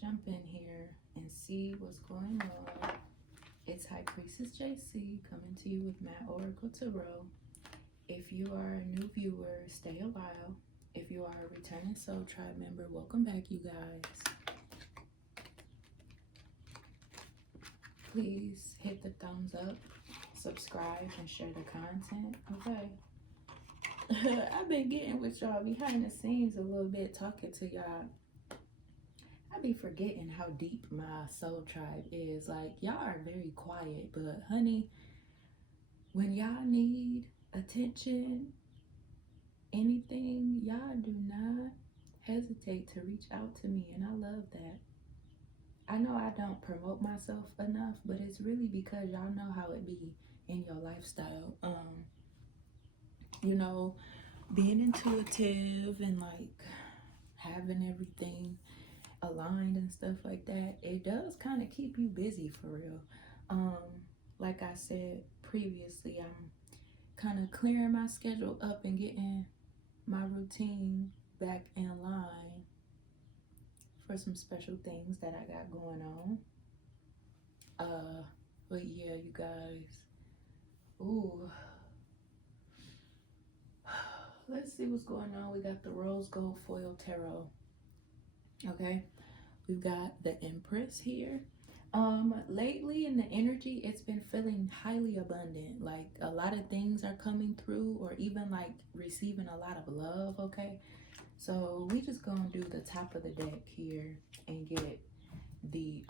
jump in here and see what's going on. It's High Priestess JC coming to you with Maad Oracle Tarot. If you are a new viewer, stay a while. If you are a returning Soul Tribe member, welcome back, you guys. Please hit the thumbs up, subscribe, and share the content, okay? I've been getting with y'all behind the scenes a little bit, talking to y'all. I be forgetting how deep my soul tribe is. Like, y'all are very quiet, but honey, when y'all need attention, anything, y'all do not hesitate to reach out to me, and I love that. I know I don't promote myself enough, but it's really because y'all know how it be in your lifestyle. You know, being intuitive and like having everything aligned and stuff like that, it does kind of keep you busy for real. Like I said previously, I'm kind of clearing my schedule up and getting my routine back in line for some special things that I got going on. But yeah, you guys, ooh, let's see what's going on. We got the Rose Gold Foil Tarot. Okay, we've got the Empress here. Lately in the energy, it's been feeling highly abundant. Like a lot of things are coming through, or even like receiving a lot of love. Okay, so we just gonna do the top of the deck here and get the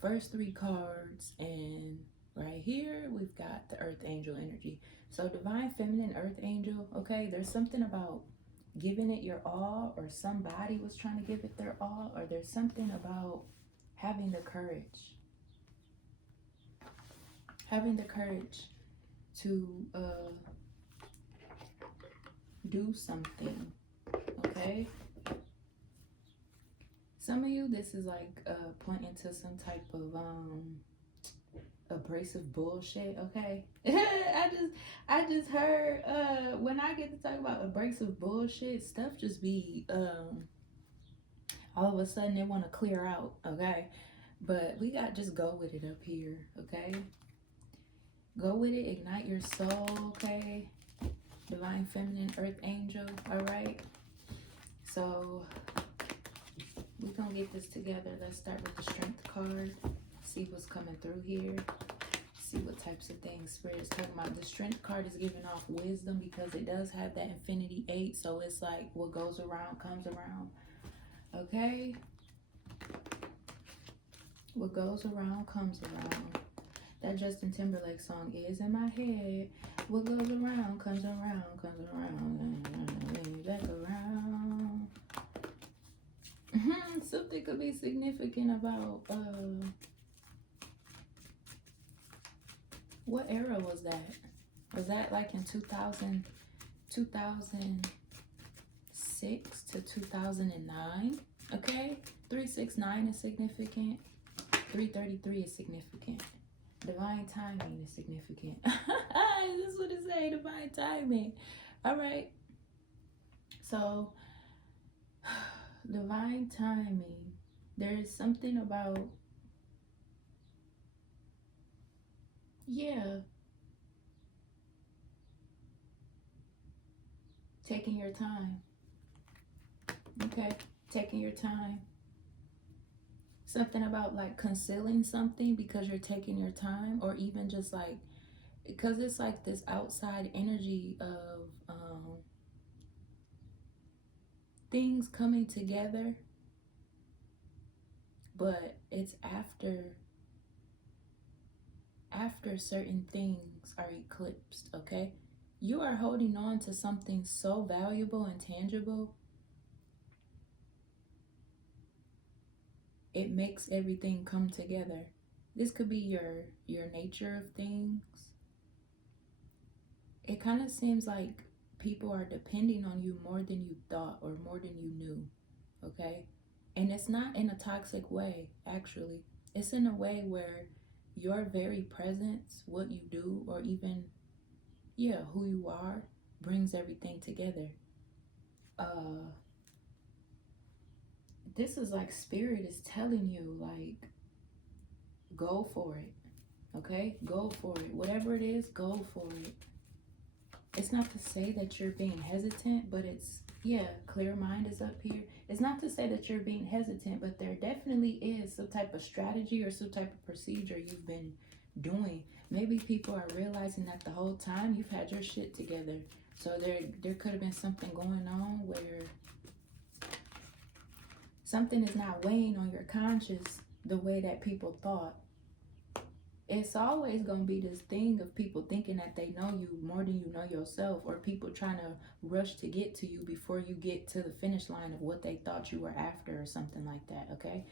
first three cards. And right here we've got the Earth Angel energy. So Divine Feminine Earth Angel, okay, there's something about giving it your all, or somebody was trying to give it their all, or there's something about having the courage to do something. Okay, some of you, this is like pointing to some type of abrasive bullshit. Okay, I just heard when I get to talk about abrasive bullshit, stuff just be all of a sudden they want to clear out. Okay, but we got just go with it up here. Okay, go with it, ignite your soul. Okay, Divine Feminine Earth Angel. All right, so we're gonna get this together. Let's start with the Strength card, see what's coming through here, see what types of things Spirit is talking about. The Strength card is giving off wisdom because it does have that Infinity 8, so it's like what goes around comes around. Okay, what goes around comes around. That Justin Timberlake song is in my head. What goes around comes around, back around. Something could be significant about what era was that? Was that like in 2006 to 2009? Okay, 369 is significant. 333 is significant. Divine timing is significant. This is what it say, divine timing. All right. So, divine timing. There is something about, yeah, taking your time. Okay, taking your time. Something about like concealing something because you're taking your time, or even just like, because it's like this outside energy of things coming together, but it's after certain things are eclipsed. Okay, you are holding on to something so valuable and tangible. It makes everything come together. This could be your nature of things. It kind of seems like people are depending on you more than you thought, or more than you knew. Okay, and it's not in a toxic way. Actually, it's in a way where your very presence, what you do, or even who you are, brings everything together. this is like spirit is telling you, like, go for it. Okay, go for it. Whatever it is, go for it. It's not to say that you're being hesitant, but it's, yeah, clear mind is up here. It's not to say that you're being hesitant, but there definitely is some type of strategy or some type of procedure you've been doing. Maybe people are realizing that the whole time you've had your shit together. So there could have been something going on where something is not weighing on your conscience the way that people thought. It's always going to be this thing of people thinking that they know you more than you know yourself, or people trying to rush to get to you before you get to the finish line of what they thought you were after or something like that, okay?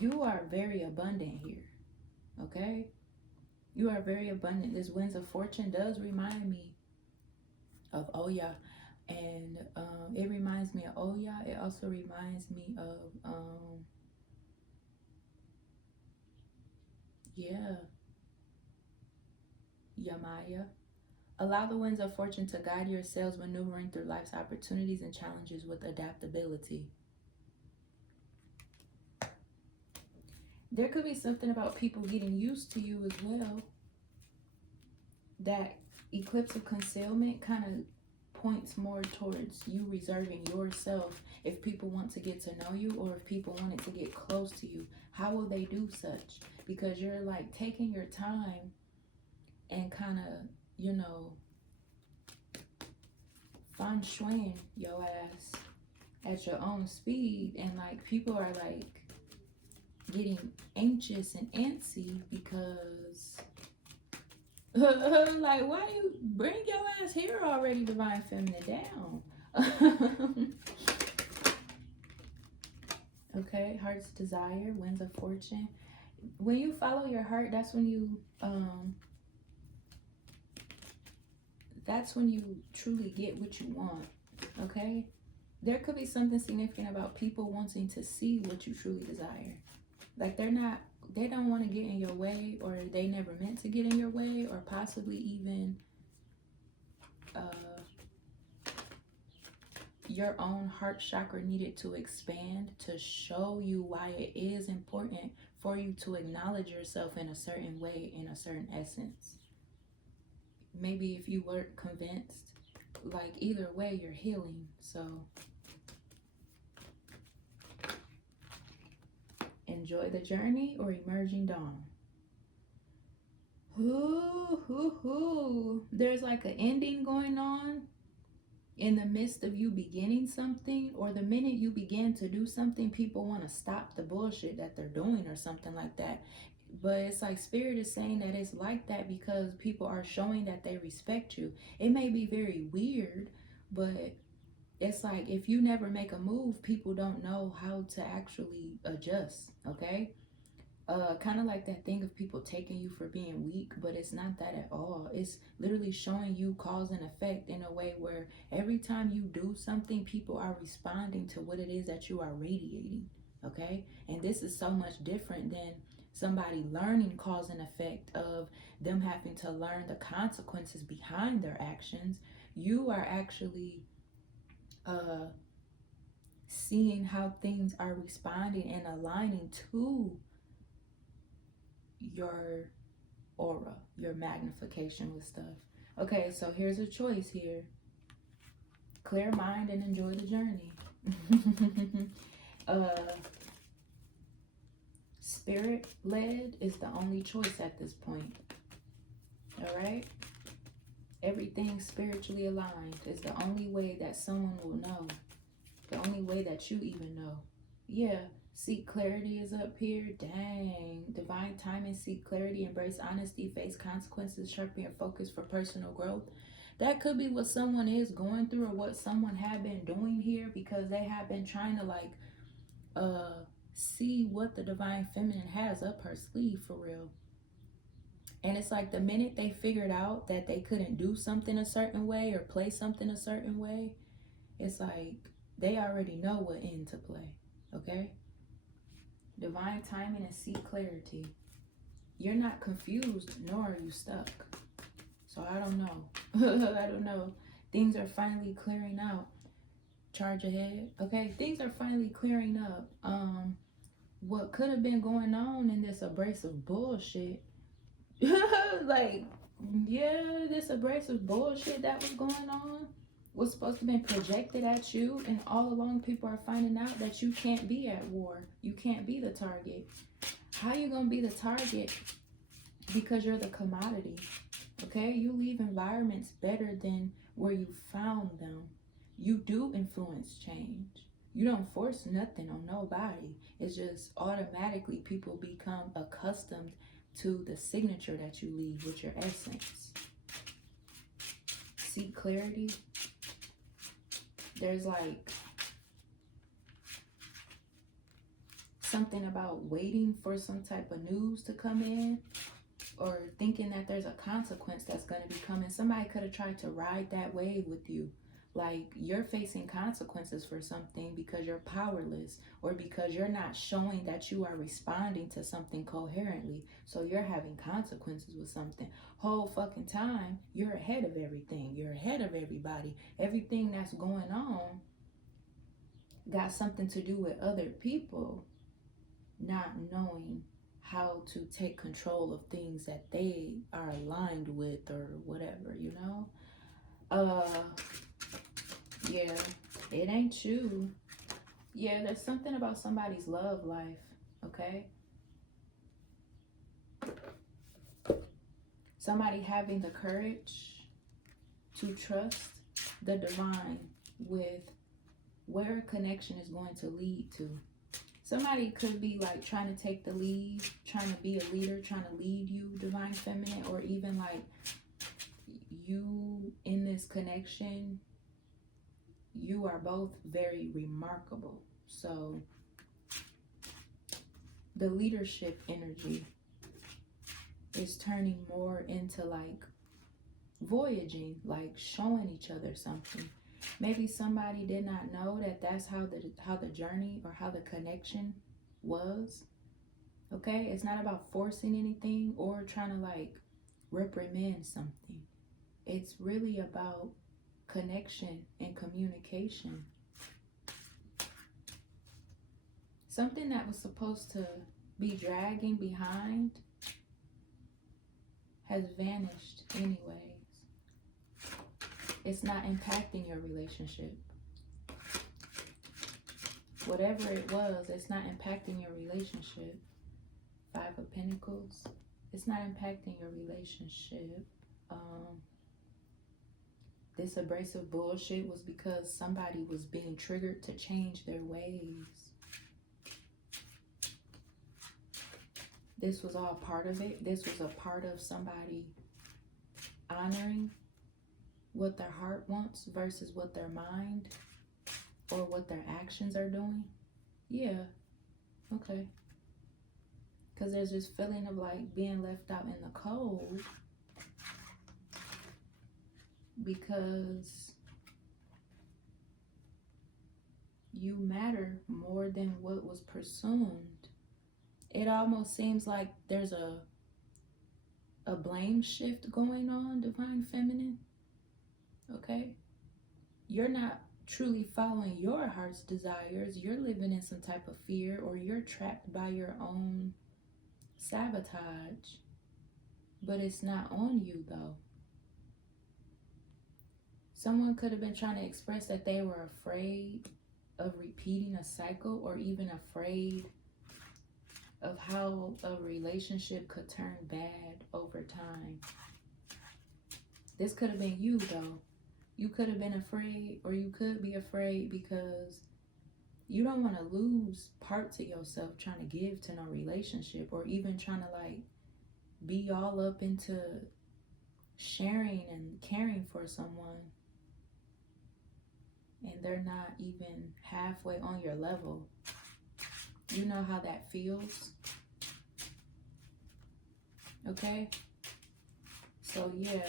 You are very abundant here, okay? You are very abundant. This Winds of Fortune does remind me of 𝑗𝑾𝑔𝑽𝑒, and it reminds me of 𝑗𝑾𝑔𝑽𝑒. It also reminds me of, 𝑦𝑒ah. Allow the winds of fortune to guide your sails, maneuvering through life's opportunities and challenges with adaptability. There could be something about people getting used to you as well. That eclipse of concealment kind of points more towards you reserving yourself. If people want to get to know you, or if people wanted to get close to you, how will they do such? Because you're like taking your time and kind of, you know, feng shuiing your ass at your own speed. And like people are like getting anxious and antsy because like, why do you bring your ass here already, Divine Feminine, down? Okay, heart's desire, winds of fortune. When you follow your heart, that's when you truly get what you want. Okay, there could be something significant about people wanting to see what you truly desire. Like they don't want to get in your way, or they never meant to get in your way, or possibly even your own heart chakra needed to expand to show you why it is important for you to acknowledge yourself in a certain way, in a certain essence. Maybe if you weren't convinced, like either way, you're healing. So enjoy the journey or emerging dawn. There's like an ending going on in the midst of you beginning something, or the minute you begin to do something, people want to stop the bullshit that they're doing or something like that. But it's like spirit is saying that it's like that because people are showing that they respect you. It may be very weird, but it's like if you never make a move, people don't know how to actually adjust, okay? Kind of like that thing of people taking you for being weak, but it's not that at all. It's literally showing you cause and effect in a way where every time you do something, people are responding to what it is that you are radiating, okay? And this is so much different than somebody learning cause and effect of them having to learn the consequences behind their actions. You are actually seeing how things are responding and aligning to your aura, your magnification with stuff. Okay, so here's a choice here. Clear mind and enjoy the journey. Spirit-led is the only choice at this point. All right? Everything spiritually aligned is the only way that someone will know. The only way that you even know. Yeah. Seek clarity is up here. Dang. Divine timing, seek clarity, embrace honesty, face consequences, sharpen your focus for personal growth. That could be what someone is going through, or what someone have been doing here, because they have been trying to like see what the Divine Feminine has up her sleeve for real. And it's like the minute they figured out that they couldn't do something a certain way or play something a certain way, it's like they already know what end to play, okay? Divine timing and seek clarity. You're not confused, nor are you stuck. So I don't know. I don't know. Things are finally clearing out. charge ahead. Okay, things are finally clearing up. What could have been going on in this abrasive bullshit, like, yeah, this abrasive bullshit that was going on was supposed to be projected at you, and all along people are finding out that you can't be at war. You can't be the target. How you gonna be the target? Because you're the commodity. Okay, you leave environments better than where you found them. You do influence change. You don't force nothing on nobody. It's just automatically people become accustomed to the signature that you leave with your essence. Seek clarity. There's like something about waiting for some type of news to come in, or thinking that there's a consequence that's going to be coming. Somebody could have tried to ride that wave with you. Like, you're facing consequences for something because you're powerless, or because you're not showing that you are responding to something coherently. So you're having consequences with something. Whole fucking time, you're ahead of everything. You're ahead of everybody. Everything that's going on got something to do with other people not knowing how to take control of things that they are aligned with, or whatever, you know? Yeah, it ain't you. Yeah, there's something about somebody's love life, okay? Somebody having the courage to trust the divine with where connection is going to lead to. Somebody could be like trying to take the lead, trying to be a leader, trying to lead you, divine feminine, or even like you in this connection, you are both very remarkable. So the leadership energy is turning more into like voyaging, like showing each other something. Maybe somebody did not know that that's how the journey or how the connection was. Okay, it's not about forcing anything or trying to like reprimand something. It's really about connection and communication. Something that was supposed to be dragging behind has vanished anyways. It's not impacting your relationship. Whatever it was, it's not impacting your relationship. 5 of Pentacles. It's not impacting your relationship. This abrasive bullshit was because somebody was being triggered to change their ways. This was all part of it. This was a part of somebody honoring what their heart wants versus what their mind or what their actions are doing. Yeah, okay. Because there's this feeling of like being left out in the cold, because you matter more than what was presumed. It almost seems like there's a blame shift going on, divine feminine. Okay? You're not truly following your heart's desires. You're living in some type of fear, or you're trapped by your own sabotage. But it's not on you though. Someone could have been trying to express that they were afraid of repeating a cycle, or even afraid of how a relationship could turn bad over time. This could have been you though. You could have been afraid, or you could be afraid because you don't want to lose parts of yourself trying to give to no relationship, or even trying to like be all up into sharing and caring for someone, and they're not even halfway on your level. You know how that feels. Okay? So yeah,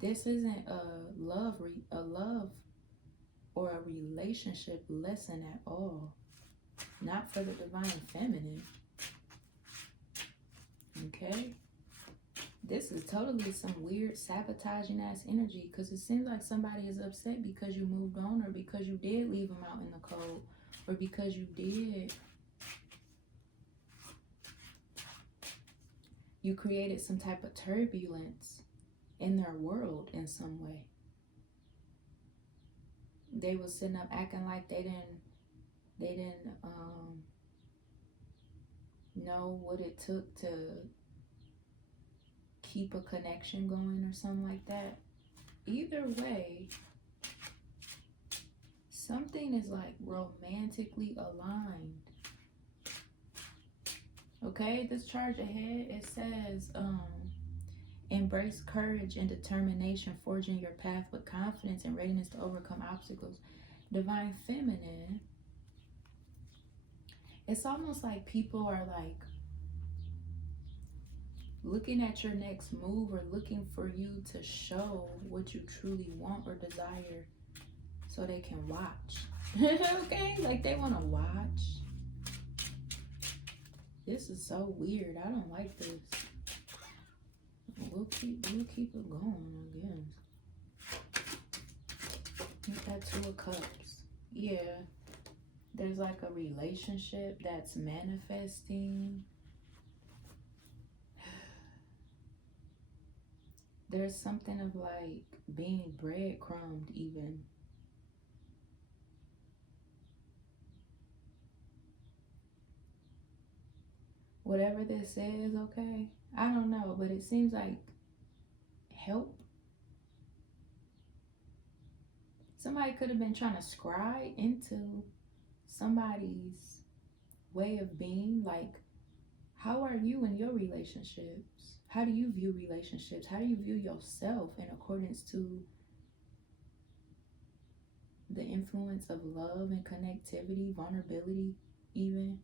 this isn't a love or a relationship lesson at all. Not for the divine feminine. Okay? This is totally some weird sabotaging ass energy, because it seems like somebody is upset because you moved on, or because you did leave them out in the cold, or because you created some type of turbulence in their world in some way. They was sitting up acting like they didn't know what it took to keep a connection going or something like that. Either way, something is like romantically aligned. Okay, this charge ahead, it says, embrace courage and determination, forging your path with confidence and readiness to overcome obstacles. Divine Feminine, it's almost like people are like looking at your next move, or looking for you to show what you truly want or desire so they can watch. Okay, like they want to watch. This is so weird. I don't like this. We'll keep it going, I guess. Get that 2 of Cups. Yeah. There's like a relationship that's manifesting. There's something of like being breadcrumbed even. Whatever this is, okay? I don't know, but it seems like help. Somebody could have been trying to scry into somebody's way of being. Like, how are you in your relationships? How do you view relationships? How do you view yourself in accordance to the influence of love and connectivity, vulnerability even?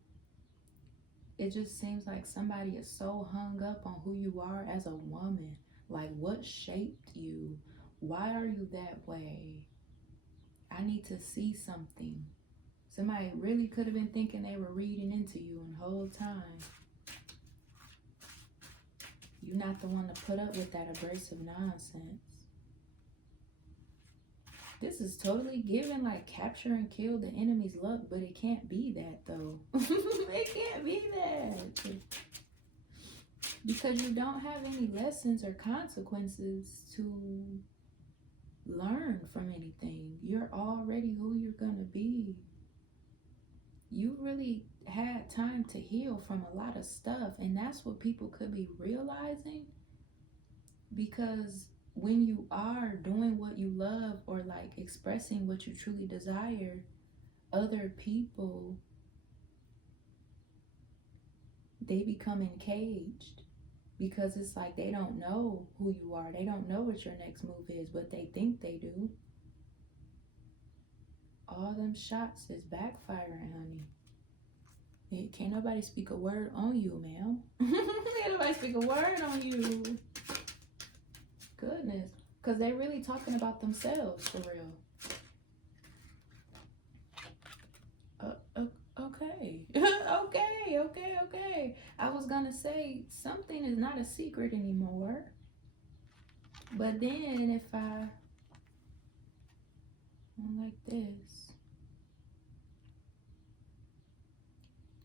It just seems like somebody is so hung up on who you are as a woman. Like, what shaped you? Why are you that way? I need to see something. Somebody really could have been thinking they were reading into you the whole time. You're not the one to put up with that abrasive nonsense. This is totally given like capture and kill the enemy's luck, but it can't be that though. It can't be that. Because you don't have any lessons or consequences to learn from anything. You're already who you're gonna be. You really had time to heal from a lot of stuff, and that's what people could be realizing. Because when you are doing what you love, or like expressing what you truly desire, other people, they become encaged, because it's like they don't know who you are. They don't know what your next move is, but they think they do. All them shots is backfiring, honey. Can't nobody speak a word on you, ma'am. Can't nobody speak a word on you. Goodness. Because they're really talking about themselves, for real. Okay. Okay. I was going to say, something is not a secret anymore. But then if I like this,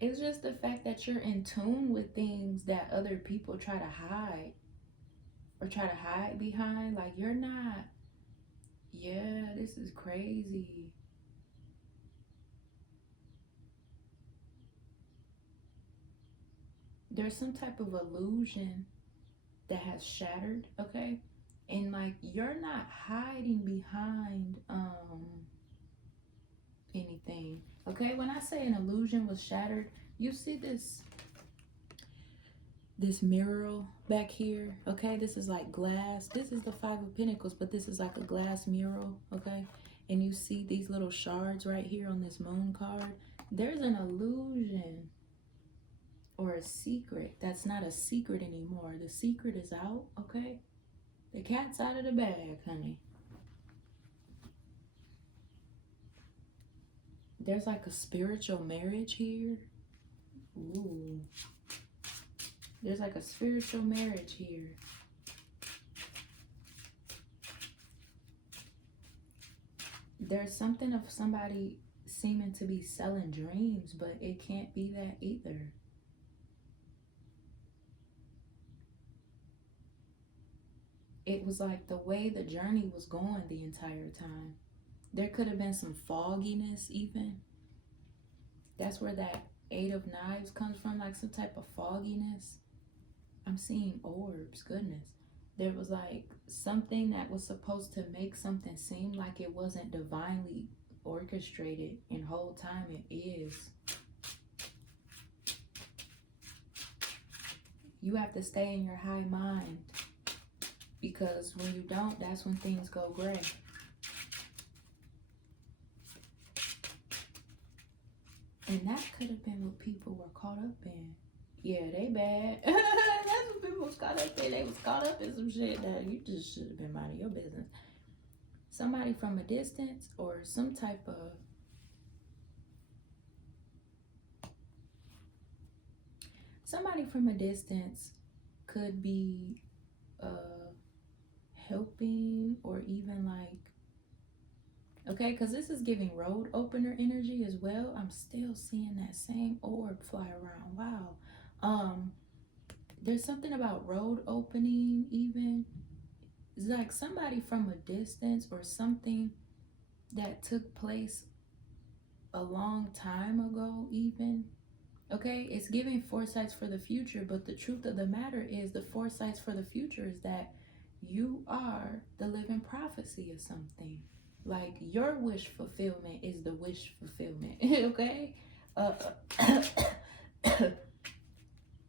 it's just the fact that you're in tune with things that other people try to hide, or try to hide behind. Like, you're not. Yeah, this is crazy. There's some type of illusion that has shattered, okay? And like, you're not hiding behind anything, okay? When I say an illusion was shattered, you see this mural back here, okay? This is like glass. This is the 5 of Pentacles, but this is like a glass mural, okay? And you see these little shards right here on this moon card. There's an illusion or a secret that's not a secret anymore. The secret is out, okay? The cat's out of the bag, honey. There's like a spiritual marriage here. Ooh. There's like a spiritual marriage here. there's something of somebody seeming to be selling dreams, but it can't be that either. It was like the way the journey was going the entire time. There could have been some fogginess even. That's where that 8 of Knives comes from, like some type of fogginess. I'm seeing orbs, goodness. There was like something that was supposed to make something seem like it wasn't divinely orchestrated, and whole time it is. You have to stay in your high mind, because when you don't, that's when things go gray. And that could have been what people were caught up in. Yeah, they bad. That's what people was caught up in. They was caught up in some shit that you just should have been minding your business. Somebody from a distance, or some type of somebody from a distance could be helping, or even like, okay, because this is giving road opener energy as well. I'm still seeing that same orb fly around. Wow. There's something about road opening even. It's like somebody from a distance, or something that took place a long time ago even. Okay, it's giving foresights for the future, but the truth of the matter is the foresights for the future is that you are the living prophecy of something. Like, your wish fulfillment is the wish fulfillment. Okay?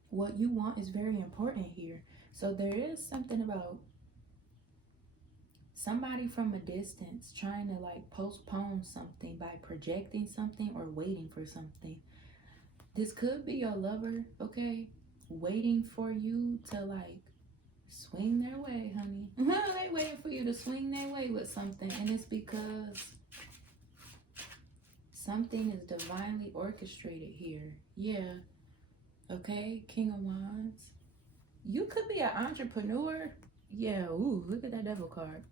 What you want is very important here. So there is something about somebody from a distance trying to like postpone something by projecting something or waiting for something. This could be your lover, okay? Waiting for you to like swing their way, honey. They waiting for you to swing their way with something, and it's because something is divinely orchestrated here. Yeah. Okay, King of Wands. You could be an entrepreneur. Yeah, ooh, look at that devil card.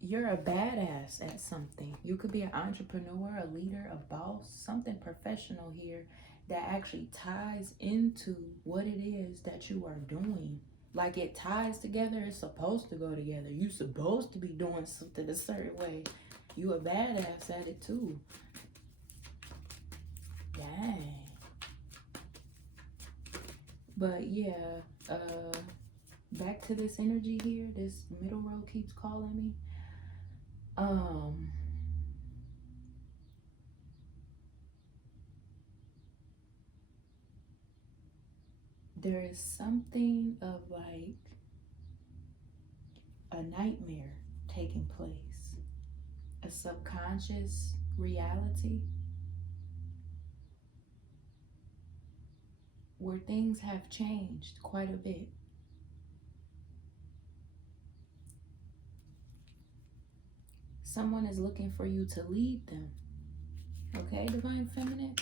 You're a badass at something. You could be an entrepreneur, a leader, a boss, something professional here that actually ties into what it is that you are doing. Like, it ties together. It's supposed to go together. You're supposed to be doing something a certain way. You a badass at it too. Dang. But yeah, back to this energy here. This middle row keeps calling me. There is something of like a nightmare taking place, a subconscious reality where things have changed quite a bit. Someone is looking for you to lead them. Okay, Divine Feminine?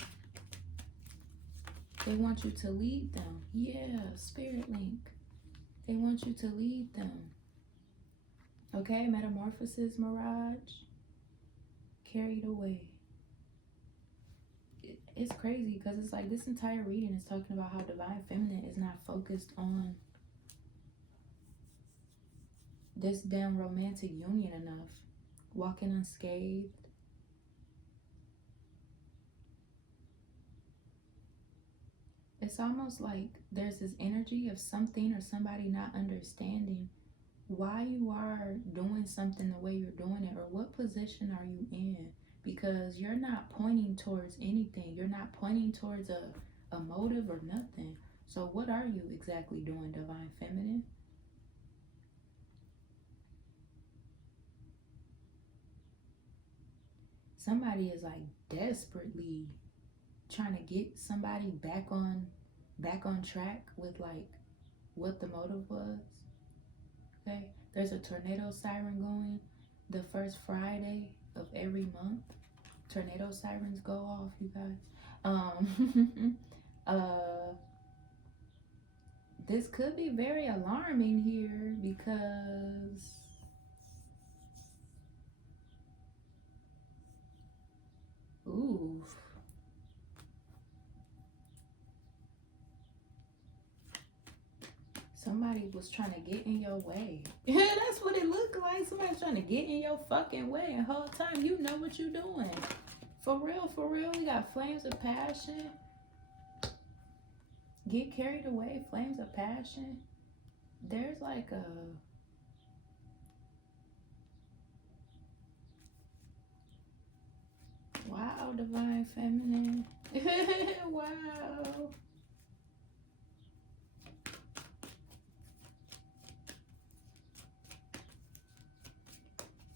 They want you to lead them. Yeah, Spirit Link. They want you to lead them. Okay, Metamorphosis, Mirage. Carried away. It's crazy because it's like this entire reading is talking about how Divine Feminine is not focused on this damn romantic union enough. Walking unscathed. It's almost like there's this energy of something or somebody not understanding why you are doing something the way you're doing it, or what position are you in, because you're not pointing towards anything. You're not pointing towards a motive or nothing. So what are you exactly doing, Divine Feminine? Somebody is like desperately trying to get somebody back on track with like what the motive was. Okay, there's a tornado siren going the first Friday of every month. Tornado sirens go off, you guys. This could be very alarming here, because somebody was trying to get in your way. That's what it looked like. Somebody's trying to get in your fucking way. And the whole time, you know what you're doing. For real, we got flames of passion. Get carried away, flames of passion. There's like a... Wow, divine feminine. Wow.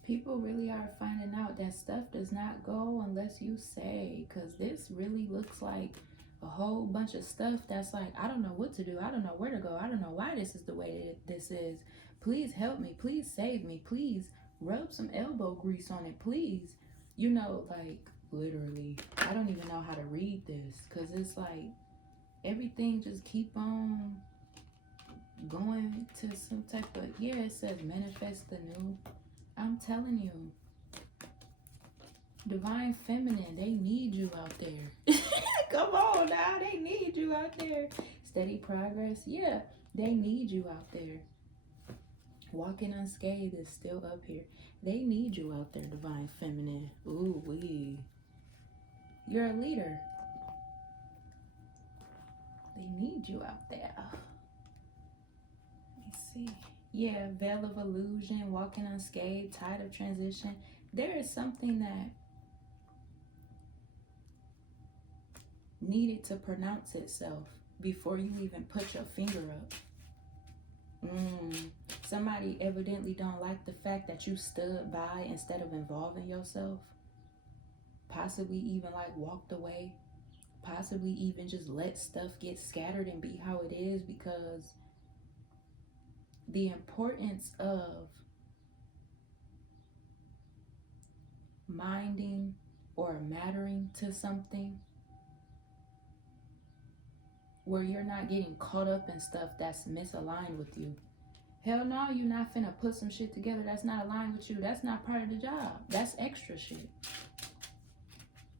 People really are finding out that stuff does not go unless you say, because this really looks like a whole bunch of stuff that's like, I don't know what to do. I don't know where to go. I don't know why this is the way that this is. Please help me. Please save me. Please rub some elbow grease on it. Please. You know, like, literally, I don't even know how to read this, because it's like everything just keep on going to some type of, yeah, it says manifest the new. I'm telling you, divine feminine, they need you out there. Come on now, they need you out there. Steady progress, yeah, they need you out there. Walking unscathed is still up here. They need you out there, divine feminine. Ooh wee. You're a leader. They need you out there. Let me see. Yeah, veil of illusion, walking unscathed, tide of transition. There is something that needed to pronounce itself before you even put your finger up. Somebody evidently don't like the fact that you stood by instead of involving yourself. Possibly even like walked away. Possibly even just let stuff get scattered and be how it is, because the importance of minding or mattering to something where you're not getting caught up in stuff that's misaligned with you. Hell no, you're not finna put some shit together that's not aligned with you. That's not part of the job. That's extra shit.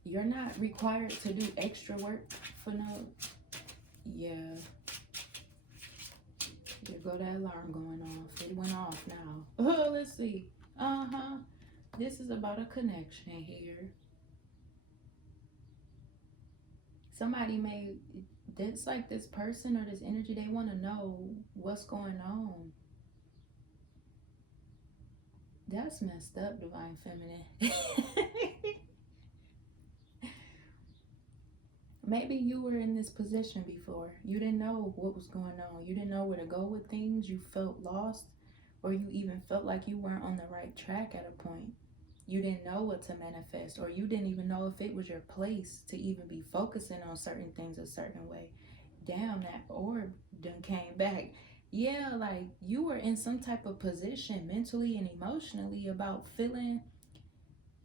You're not required to do extra work for no... Yeah. There go that alarm going off. It went off now. Oh, let's see. This is about a connection here. Somebody may... It's like this person or this energy, they want to know what's going on. That's messed up, divine feminine. Maybe you were in this position before. You didn't know what was going on. You didn't know where to go with things. You felt lost, or you even felt like you weren't on the right track at a point. You didn't know what to manifest, or you didn't even know if it was your place to even be focusing on certain things a certain way. Damn, that orb done came back. Yeah, like you were in some type of position mentally and emotionally about feeling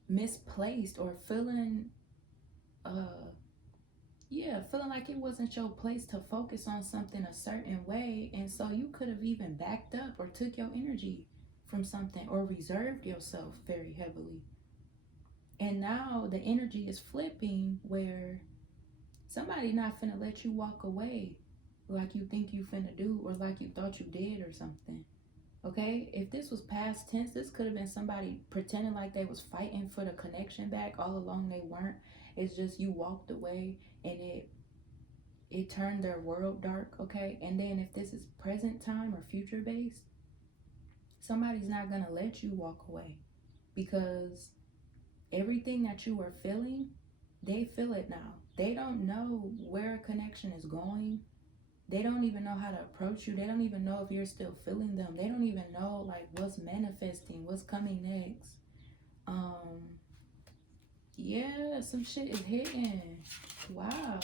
misplaced, or feeling feeling like it wasn't your place to focus on something a certain way. And so you could have even backed up or took your energy from something, or reserved yourself very heavily. And now the energy is flipping, where somebody not finna let you walk away like you think you finna do, or like you thought you did or something. Okay, if this was past tense, this could have been somebody pretending like they was fighting for the connection back. All along they weren't. It's just you walked away and it turned their world dark. Okay, and then if this is present time or future based, somebody's not gonna let you walk away, because everything that you were feeling, they feel it now. They don't know where a connection is going. They don't even know how to approach you. They don't even know if you're still feeling them. They don't even know like what's manifesting, what's coming next. Yeah, some shit is hitting. Wow.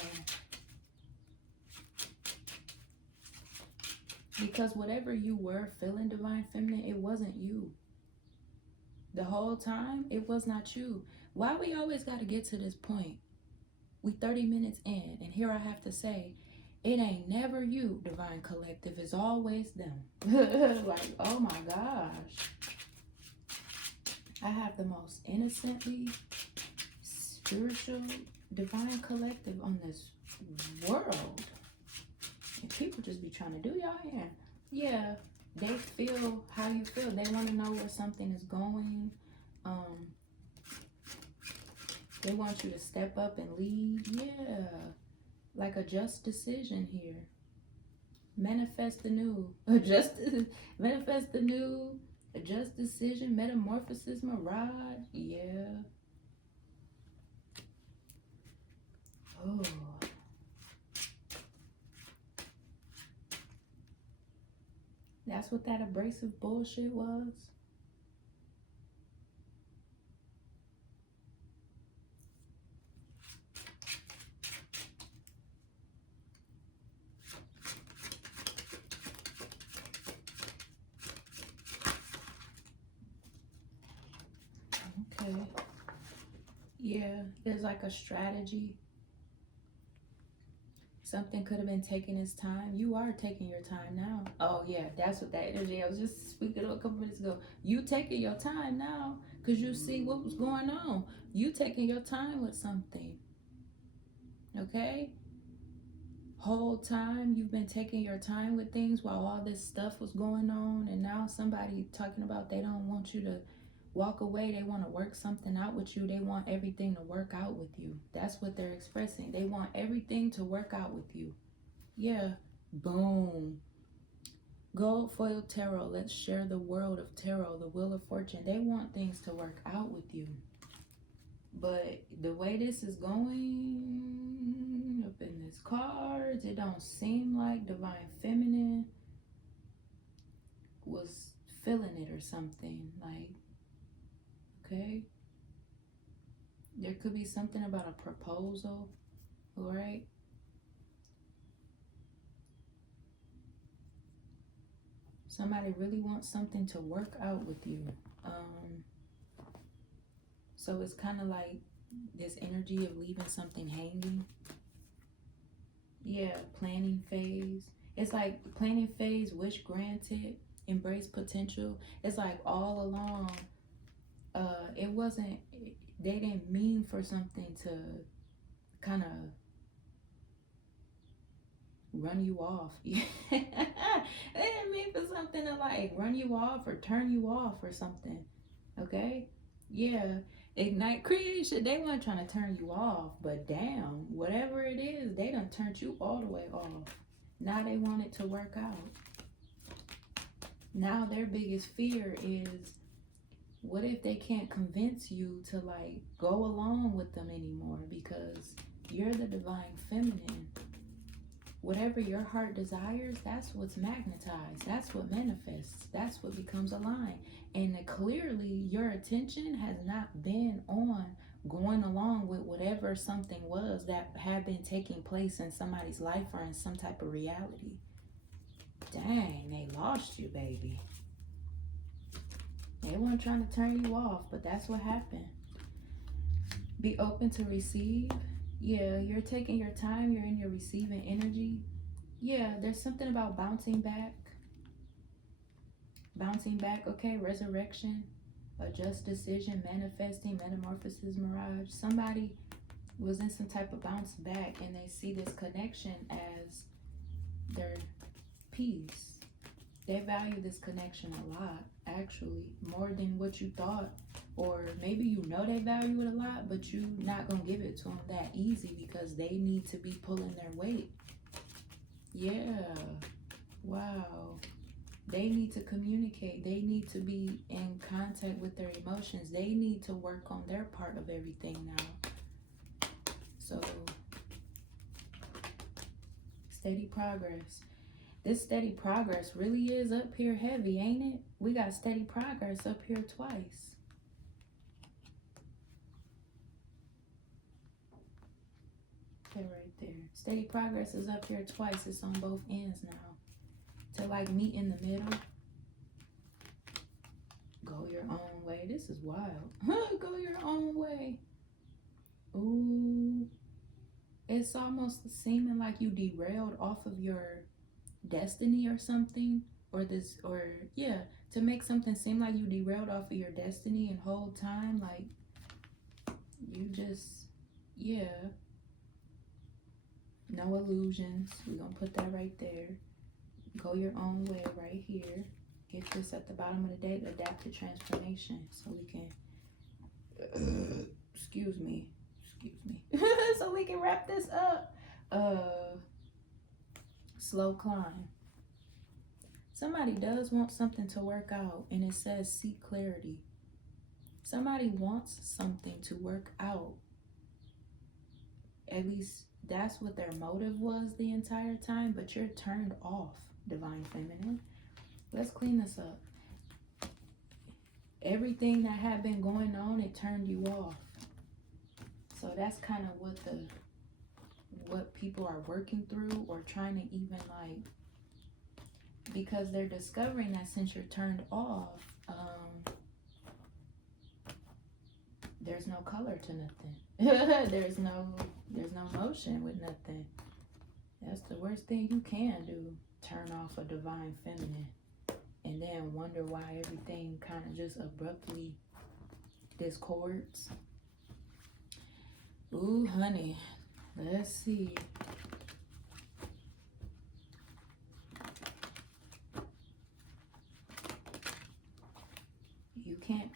Because whatever you were feeling, divine feminine, it wasn't you. The whole time, it was not you. Why we always got to get to this point? We 30 minutes in, and here I have to say, it ain't never you, divine collective. It's always them. Like, oh my gosh. I have the most innocently spiritual divine collective on this world. And people just be trying to do y'all in. Yeah, they feel how you feel. They want to know where something is going. They want you to step up and lead. Yeah, like a just decision here. Manifest the new. Manifest the new. A just decision. Metamorphosis mirage. Yeah. Oh. That's what that abrasive bullshit was. Okay. Yeah, there's like a strategy. Something could have been taking its time. You are taking your time now. Oh yeah, that's what that energy. I was just speaking a couple minutes ago. You taking your time now because you see what was going on. You taking your time with something. Okay? Whole time you've been taking your time with things while all this stuff was going on, and now somebody talking about they don't want you to walk away. They want to work something out with you. They want everything to work out with you. That's what they're expressing. They want everything to work out with you. Yeah. Boom. Gold foil tarot. Let's share the world of tarot, the wheel of fortune. They want things to work out with you. But the way this is going up in this cards, it don't seem like divine feminine was feeling it or something. Like, okay, there could be something about a proposal, all right? Somebody really wants something to work out with you. So it's kind of like this energy of leaving something hanging. Yeah, planning phase. It's like planning phase, wish granted, embrace potential. It's like all along, it wasn't, they didn't mean for something to kind of run you off. They didn't mean for something to like run you off or turn you off or something. Okay? Yeah. Ignite creation. They weren't trying to turn you off, but damn, whatever it is, they done turned you all the way off. Now they want it to work out. Now their biggest fear is, what if they can't convince you to like go along with them anymore, because you're the divine feminine. Whatever your heart desires, that's what's magnetized. That's what manifests. That's what becomes aligned. And clearly your attention has not been on going along with whatever something was that had been taking place in somebody's life or in some type of reality. Dang, they lost you, baby. They weren't trying to turn you off, but that's what happened. Be open to receive. Yeah, you're taking your time. You're in your receiving energy. Yeah, there's something about bouncing back. Bouncing back, okay, resurrection, a just decision, manifesting, metamorphosis, mirage. Somebody was in some type of bounce back and they see this connection as their peace. They value this connection a lot, actually, more than what you thought. Or maybe you know they value it a lot, but you're not going to give it to them that easy because they need to be pulling their weight. Yeah. Wow. They need to communicate. They need to be in contact with their emotions. They need to work on their part of everything now. So, steady progress. This steady progress really is up here heavy, ain't it? We got steady progress up here twice. Okay, right there. Steady progress is up here twice. It's on both ends now. To like meet in the middle. Go your own way. This is wild. Go your own way. Ooh. It's almost seeming like you derailed off of your destiny or something. Yeah, to make something seem like you derailed off of your destiny and whole time, like you just, yeah. No illusions. We're gonna put that right there. Go your own way right here. Get this at the bottom of the day, adaptive transformation, so we can excuse me so we can wrap this up. Slow climb. Somebody does want something to work out, and it says seek clarity. Somebody wants something to work out. At least that's what their motive was the entire time, but you're turned off, Divine Feminine. Let's clean this up. Everything that had been going on, it turned you off. So that's kind of what people are working through, or trying to even like, because they're discovering that since you're turned off, there's no color to nothing. there's no motion with nothing. That's the worst thing you can do. Turn off a Divine Feminine and then wonder why everything kind of just abruptly discords. Ooh, honey, let's see. You can't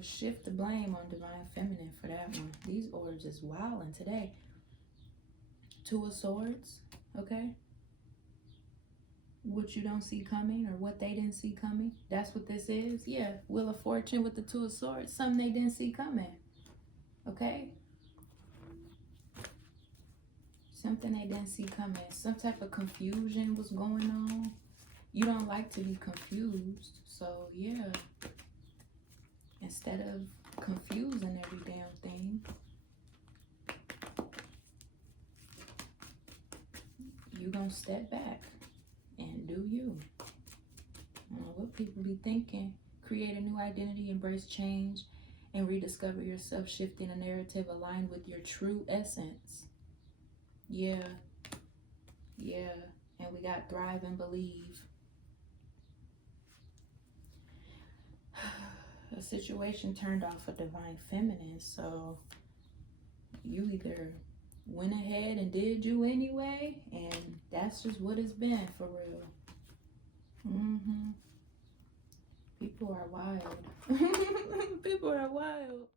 shift the blame on Divine Feminine for that one. These orbs is wilding today. Two of Swords, okay? What you don't see coming, or what they didn't see coming. That's what this is. Yeah, Wheel of Fortune with the Two of Swords. Something they didn't see coming, okay? Something they didn't see coming. Some type of confusion was going on. You don't like to be confused, so yeah. Instead of confusing every damn thing, you gonna step back and do you. I don't know what people be thinking. Create a new identity, embrace change, and rediscover yourself, shifting a narrative aligned with your true essence. Yeah. And we got thrive and believe. A situation turned off a Divine Feminine, so you either went ahead and did you anyway, and that's just what it's been for real. People are wild. People are wild.